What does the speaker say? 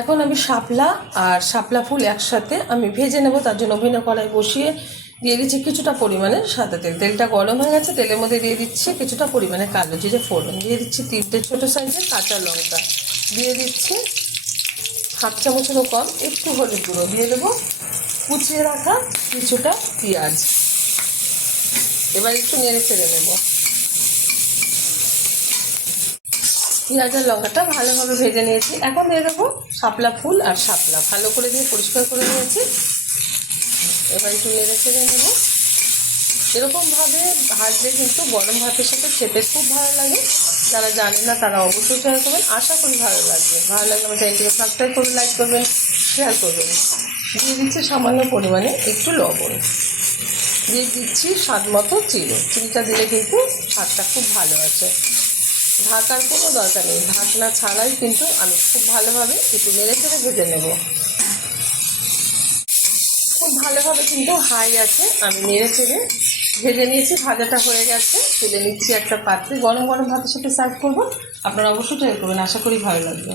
এখন আমি শাপলা আর শাপলা ফুল একসাথে আমি ভেজে নেব। তার জন্য ওভেনে কড়াই বসিয়ে দিয়ে দিচ্ছি কিছুটা পরিমাণে সাদা তেল। তেলটা গরম হয়ে গেছে, তেলের মধ্যে দিয়ে দিচ্ছি কিছুটা পরিমাণে কালো জিরে ফোড়ন, দিয়ে দিচ্ছি 3টে ছোটো সাইজের কাঁচা লঙ্কা, দিয়ে দিচ্ছি হাফ চামচেরও কম একটু হলুদ গুঁড়ো, দিয়ে দেবো কুচিয়ে রাখা কিছুটা পেঁয়াজ। এবার একটু নেড়ে চেড়ে নেবো। পেঁয়াজ আর লঙ্কাটা ভালোভাবে ভেজে নিয়েছি। এখন দিয়ে দেবো শাপলা ফুল আর শাপলা, ভালো করে দিয়ে পরিষ্কার করে নিয়েছি। এবার একটু নেড়ে চেড়ে নেবো। এরকমভাবে ভাজলে কিন্তু গরম ভাতের সাথে খেতে খুব ভালো লাগে। যারা জানে না তারা অবশ্যই ট্রাই করবেন, আশা করি ভালো লাগবে। ভালো লাগলে আমার চ্যানেলটিকে সাবস্ক্রাইব করবেন, লাইক করবেন, শেয়ার করবেন। দিয়ে দিচ্ছি সামান্য পরিমাণে একটু লবণ, দিয়ে দিচ্ছি স্বাদ মতো চিনি। চিনিটা দিলে কিন্তু স্বাদটা খুব ভালো আছে। ঢাকার কোনো দরকার নেই, ঢাকনা ছাড়াই কিন্তু আমি খুব ভালোভাবে একটু নেড়ে চেড়ে ভেজে নেব। খুব ভালোভাবে কিন্তু হাই আছে আমি নেড়ে চেড়ে ভেজে নিয়েছি। ভাজাটা হয়ে গেছে, তুলে নিচ্ছি একটা পাত্রে। গরম গরম ভাতের সাথে সার্ভ করবো। আপনারা অবশ্যই ট্রাই করবেন, আশা করি ভালো লাগবে।